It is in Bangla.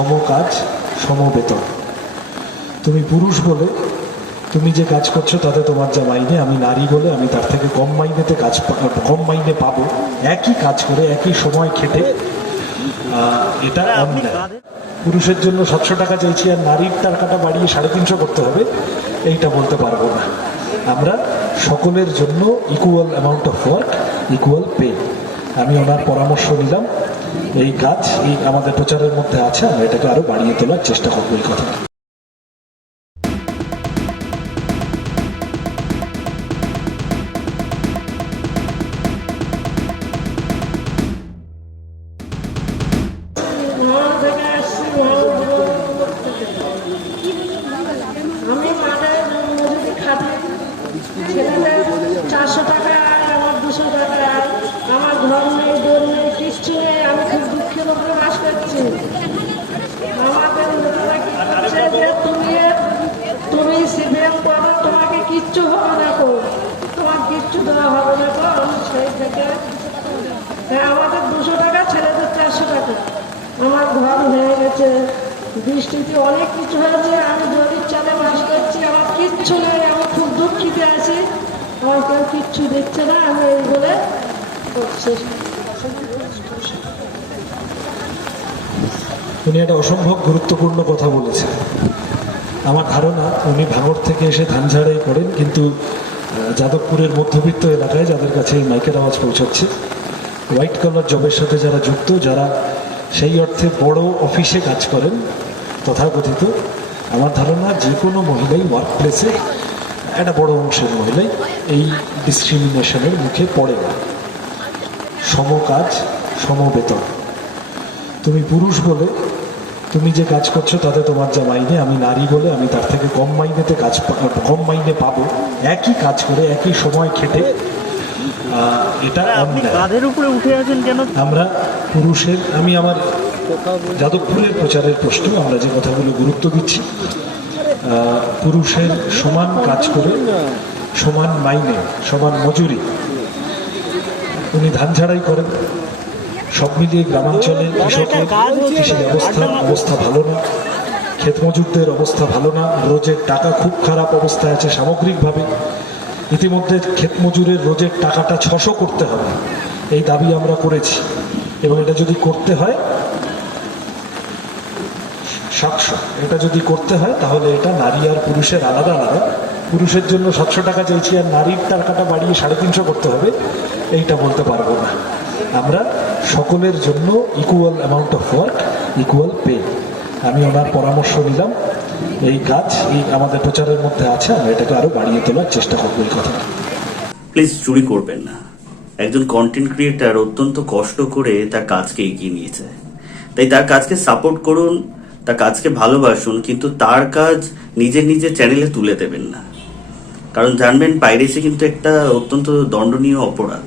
সম কাজ সম বেতন। তুমি পুরুষ বলে তুমি যে কাজ করছ তাতে তোমার যা মাইনে আমি নারী বলে আমি তার থেকে কম মাইনেতে কাজ কম মাইনে পাবো। একই কাজ করে একই সময় খেটে এটা পুরুষের জন্য সাতশো টাকা চাইছি আর নারীর টাকাটা বাড়িয়ে সাড়ে তিনশো করতে হবে এইটা বলতে পারব না। আমরা সকলের জন্য equal amount of work equal pay আমি ওনার পরামর্শ নিলাম। এই কাজ এই আমাদের প্রচারের মধ্যে আছে, আমরা এটাকে আরও বাড়িয়ে তোলার চেষ্টা করব এই কথা। চারশো টাকা আমার দুশো টাকা আমার ঘর নেই দোর নেই কিচ্ছু নেই আমি খুব দুঃখের উপরে বাস করছি আমাদের লোকেরা কি করছে যে তুমি তুমি সিপিএম করো তোমাকে কিচ্ছু হবে না তোমার কিচ্ছু দেওয়া হবে না কো সেই থেকে হ্যাঁ আমাদের দুশো টাকা ছেলেদের চারশো টাকা। আমার ঘর হয়ে গেছে, বৃষ্টিতে অনেক কিছু হয়েছে, আমি জরির চালে বাস করছি, আমার কিচ্ছু নেই, আমি খুব দুঃখিত আছি। আমার কেউ কিচ্ছু দিচ্ছে না, আমি এই বলে করছি। উনি একটা অসম্ভব গুরুত্বপূর্ণ কথা বলেছেন। আমার ধারণা, উনি ভাঙড় থেকে এসে ধান ঝাড়াই করেন, কিন্তু যাদবপুরের মধ্যবিত্ত এলাকায় যাদের কাছে এই মাইকের আওয়াজ পৌঁছাচ্ছে, হোয়াইট কলার জবের সাথে যারা যুক্ত, যারা সেই অর্থে বড় অফিসে কাজ করেন, তথাকথিত, আমার ধারণা যে কোনো মহিলাই ওয়ার্ক প্লেসে একটা বড় অংশের মহিলাই এই ডিসক্রিমিনেশনের মুখে পড়ে না সম কাজ সম বেতন তুমি পুরুষ বলে তুমি যে কাজ করছ তাতে তোমার যা মাইনে আমি নারী বলে আমি তার থেকে কম মাইনেতে কাজ কম মাইনে পাবো। একই কাজ করে একই সময় খেটে এটা কাঁধের উপরে উঠে আছেন কেন? আমরা পুরুষের আমি আমার যাদবপুরের প্রচারের প্রশ্ন আমরা যে কথাগুলো গুরুত্ব দিচ্ছি পুরুষের সমান কাজ করে সমান মাইনে সমান মজুরি। উনি ধান ঝাড়াই করেন। সব মিলিয়ে গ্রামাঞ্চলে কৃষকের কৃষি ব্যবস্থা অবস্থা ভালো না। ক্ষেত মজুরদের অবস্থা ভালো না। রোজের টাকা খুব খারাপ অবস্থায় আছে সামগ্রিকভাবে। ইতিমধ্যে ক্ষেত মজুরের রোজের টাকাটা ছশো করতে হবে। এই দাবি আমরা করেছি। এবং এটা যদি করতে হয় সাতশো। এটা যদি করতে হয় তাহলে এটা নারী আর পুরুষের আলাদা আলাদা। পুরুষের জন্য সাতশো টাকা চাইছি আর নারীর টাকাটা বাড়িয়ে সাড়ে তিনশো করতে হবে। এইটা বলতে পারব না। আমরা সকলের জন্য equal amount of work equal pay আমি ওনার পরামর্শ নিলাম। এই কাজ এই আমাদের প্রচারের মধ্যে আছে, আমরা এটাকে আরও বাড়িয়ে তোলার চেষ্টা করব এই কথা। প্লিজ চুরি করবেন না। একজন কন্টেন্ট ক্রিয়েটার অত্যন্ত কষ্ট করে তার কাজকে এগিয়ে নিয়েছে তাই তার কাজকে সাপোর্ট করুন, তার কাজকে ভালোবাসুন, কিন্তু তার কাজ নিজের নিজের চ্যানেলে তুলে দেবেন না। কারণ জানবেন পাইরেসি কিন্তু একটা অত্যন্ত দণ্ডনীয় অপরাধ।